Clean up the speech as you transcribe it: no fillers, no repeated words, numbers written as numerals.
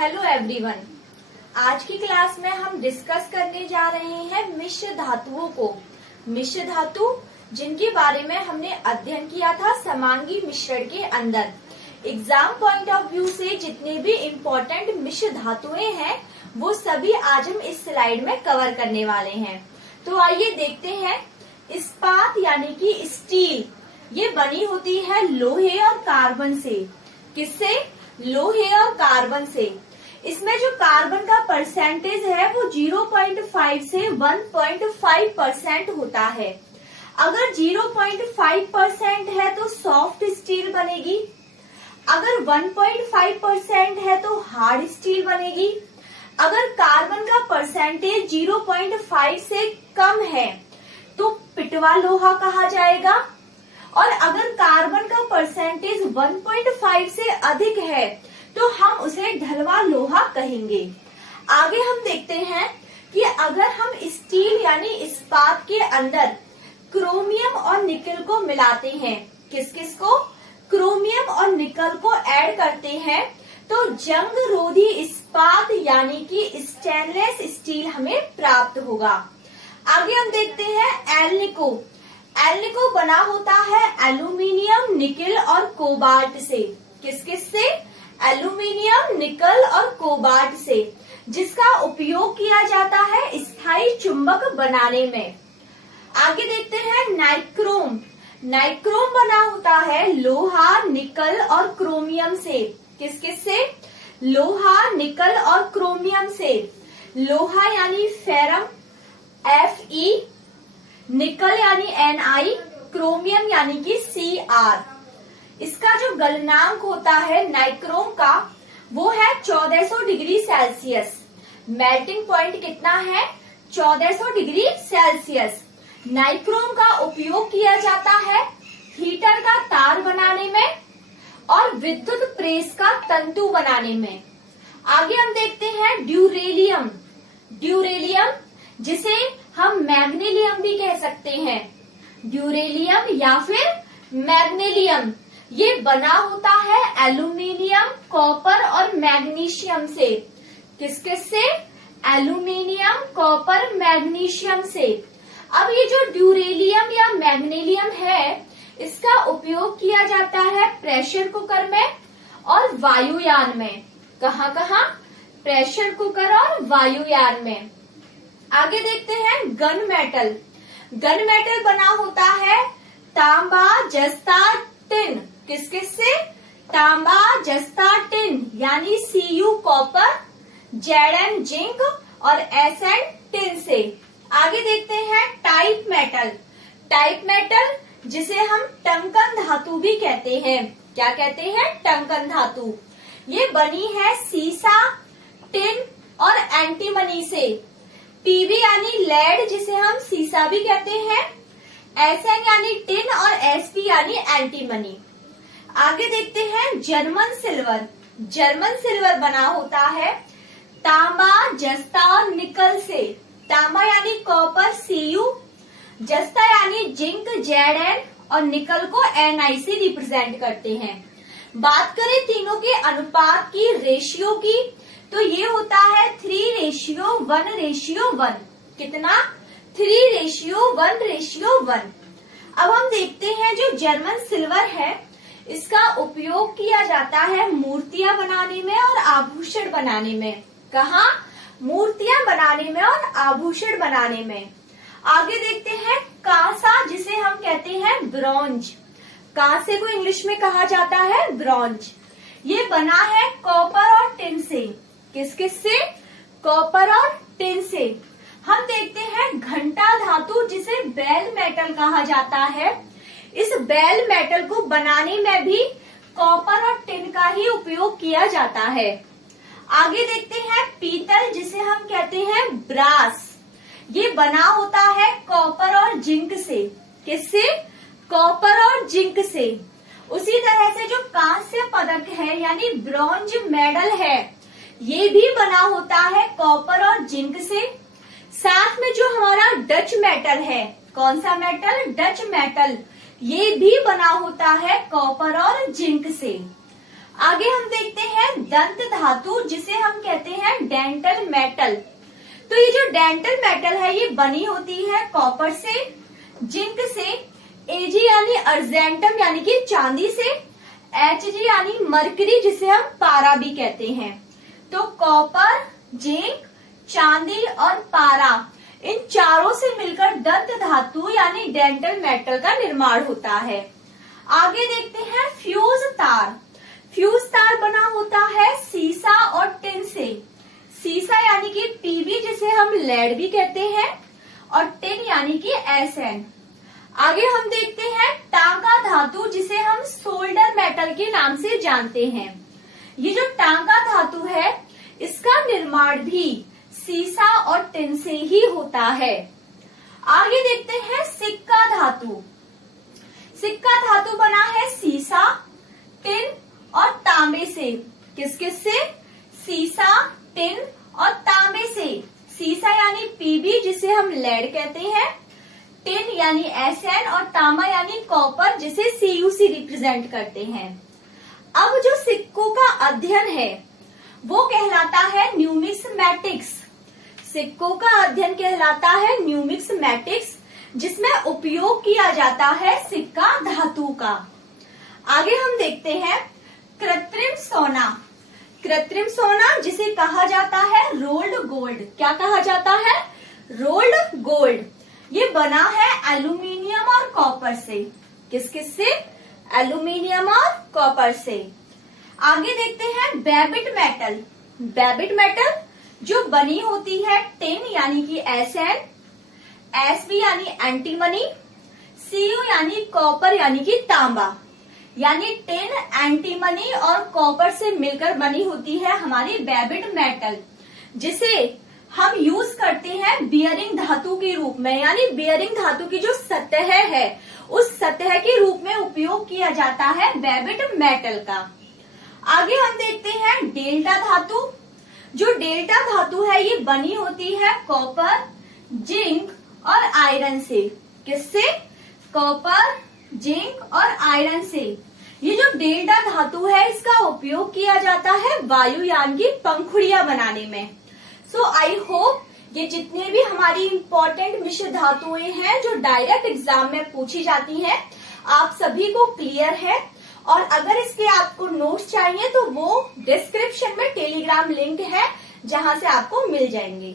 Hello everyone. आज की class में हम डिस्कस करने जा रहे हैं मिश्र धातुओं को। मिश्र धातु जिनके बारे में हमने अध्ययन किया था समांगी मिश्रण के अंदर। एग्जाम पॉइंट ऑफ व्यू से जितने भी इम्पोर्टेंट मिश्र धातुएं हैं वो सभी आज हम इस स्लाइड में कवर करने वाले हैं। तो आइए देखते हैं। इस्पात यानी कि स्टील, ये बनी होती है लोहे और कार्बन से। किससे? लोहे और कार्बन से। इसमें जो कार्बन का परसेंटेज है वो 0.5 से 1.5% होता है। अगर 0.5% है तो सॉफ्ट स्टील बनेगी, अगर 1.5% है तो हार्ड स्टील बनेगी। अगर कार्बन का परसेंटेज 0.5 से कम है तो पिटवा लोहा कहा जाएगा, और अगर कार्बन का परसेंटेज 1.5 से अधिक है तो हम उसे ढलवा लोहा कहेंगे। आगे हम देखते हैं कि अगर हम स्टील यानी इस्पात के अंदर क्रोमियम और निकल को मिलाते हैं, किस किस को? क्रोमियम और निकल को ऐड करते हैं तो जंग रोधी इस्पात यानी कि स्टेनलेस स्टील हमें प्राप्त होगा। आगे हम देखते हैं एल्निको। एल्निको बना होता है एल्यूमिनियम, निकल और कोबाल्ट से। किस किस से? एल्यूमिनियम, निकल और कोबाल्ट से, जिसका उपयोग किया जाता है स्थायी चुंबक बनाने में। आगे देखते हैं नाइक्रोम। नाइक्रोम बना होता है लोहा, निकल और क्रोमियम से। किस किस से? लोहा, निकल और क्रोमियम से। लोहा यानी फेरम Fe, निकल यानी Ni, क्रोमियम यानी कि Cr। इसका जो गलनांक होता है नाइक्रोम का वो है 1400 डिग्री सेल्सियस। मेल्टिंग पॉइंट कितना है? 1400 डिग्री सेल्सियस। नाइक्रोम का उपयोग किया जाता है हीटर का तार बनाने में और विद्युत प्रेस का तंतु बनाने में। आगे हम देखते हैं ड्यूरेलियम। ड्यूरेलियम जिसे हम मैग्नीलियम भी कह सकते हैं। ड्यूरेलियम या फिर मैग्नीलियम, ये बना होता है एल्यूमिनियम, कॉपर और मैग्नीशियम से। किस किस से? एल्यूमिनियम, कॉपर, मैग्नीशियम से। अब ये जो ड्यूरेलियम या मैग्नीलियम है इसका उपयोग किया जाता है प्रेशर कुकर में और वायुयान में। कहाँ कहाँ? प्रेशर कुकर और वायुयान में। आगे देखते हैं गन मेटल। गन मेटल बना होता है तांबा, जस्ता, टिन। किस किस से? तांबा, जस्ता, टिन यानी Cu कॉपर, Zn जिंक और Sn टिन से। आगे देखते हैं टाइप मेटल। टाइप मेटल जिसे हम टंकन धातु भी कहते हैं। क्या कहते हैं? टंकन धातु। ये बनी है सीसा, टिन और एंटीमनी से। Pb यानी लेड जिसे हम सीसा भी कहते हैं, Sn यानी टिन और Sp यानी एंटीमनी। आगे देखते हैं जर्मन सिल्वर। जर्मन सिल्वर बना होता है तांबा, जस्ता और निकल से। तांबा यानी कॉपर Cu, जस्ता यानी जिंक Zn और निकल को Ni से रिप्रेजेंट करते हैं। बात करें तीनों के अनुपात की, रेशियो की, तो ये होता है 3:1:1। कितना? 3:1:1। अब हम देखते हैं जो जर्मन सिल्वर है इसका उपयोग किया जाता है मूर्तियां बनाने में और आभूषण बनाने में। कहाँ? मूर्तियां बनाने में और आभूषण बनाने में। आगे देखते हैं कांसा जिसे हम कहते हैं ब्रॉन्ज। कांसे को इंग्लिश में कहा जाता है ब्रॉन्ज। ये बना है कॉपर और टिन से। किस किस से? कॉपर और टिन से। हम देखते हैं घंटा धातु जिसे बेल मेटल कहा जाता है। इस बेल मेटल को बनाने में भी कॉपर और टिन का ही उपयोग किया जाता है। आगे देखते हैं पीतल जिसे हम कहते हैं ब्रास। ये बना होता है कॉपर और जिंक से। किससे? कॉपर और जिंक से। उसी तरह से जो कांस्य पदक है यानी ब्रॉन्ज मेडल है ये भी बना होता है कॉपर और जिंक से। साथ में जो हमारा डच मेटल है, कौन सा मेटल? डच मेटल, ये भी बना होता है कॉपर और जिंक से। आगे हम देखते हैं दंत धातु जिसे हम कहते हैं डेंटल मेटल। तो ये जो डेंटल मेटल है ये बनी होती है कॉपर से, जिंक से, एजी यानी अर्जेंटम यानी कि चांदी से, एचजी यानी मरकरी जिसे हम पारा भी कहते हैं। तो कॉपर, जिंक, चांदी और पारा, इन चारों से मिलकर दंत धातु यानी डेंटल मेटल का निर्माण होता है। आगे देखते हैं फ्यूज तार। फ्यूज तार बना होता है सीसा और टिन से। सीसा यानी कि पीबी जिसे हम लेड भी कहते हैं, और टिन यानी कि एसएन। आगे हम देखते हैं टांका धातु जिसे हम सोल्डर मेटल के नाम से जानते हैं। ये जो टांका धातु है इसका निर्माण भी सीसा और टिन से ही होता है। आगे देखते हैं सिक्का धातु। सिक्का धातु बना है सीसा, टिन और तांबे से। किस किस से? सीसा, टिन और तांबे से। सीसा यानी पीबी जिसे हम लेड कहते हैं, टिन यानी एसएन और तांबा यानी कॉपर जिसे सीयूसी रिप्रेजेंट करते हैं। अब जो सिक्कों का अध्ययन है वो कहलाता है न्यूमिस्मैटिक्स। सिक्कों का अध्ययन कहलाता है न्यूमिस्मैटिक्स, जिसमें उपयोग किया जाता है सिक्का धातु का। आगे हम देखते हैं कृत्रिम सोना। कृत्रिम सोना जिसे कहा जाता है रोल्ड गोल्ड। क्या कहा जाता है? Rolled gold. ये बना है एल्यूमिनियम और कॉपर से। किस किस से? एल्यूमिनियम और कॉपर से। आगे देखते हैं बेबिट मेटल। बेबिट मेटल जो बनी होती है टिन यानी कि एसएन, एसबी यानी एंटीमनी, सीयू यानी कॉपर यानी कि तांबा, यानी टिन, एंटीमनी और कॉपर से मिलकर बनी होती है हमारी बेबिट मेटल, जिसे हम यूज करते हैं बियरिंग धातु के रूप में। यानी बियरिंग धातु की जो सतह है उस सतह के रूप में उपयोग किया जाता है बेबिट मेटल का। आगे हम देखते हैं डेल्टा धातु। जो डेल्टा धातु है ये बनी होती है कॉपर, जिंक और आयरन से। किससे? कॉपर, जिंक और आयरन से। ये जो डेल्टा धातु है इसका उपयोग किया जाता है वायुयान की पंखुड़ियां बनाने में। सो आई होप ये जितने भी हमारी इम्पोर्टेंट मिश्र धातुएं हैं जो डायरेक्ट एग्जाम में पूछी जाती हैं आप सभी को क्लियर है। और अगर इसके आपको नोट्स चाहिए तो वो डिस्क्रिप्शन में टेलीग्राम लिंक है जहां से आपको मिल जाएंगे।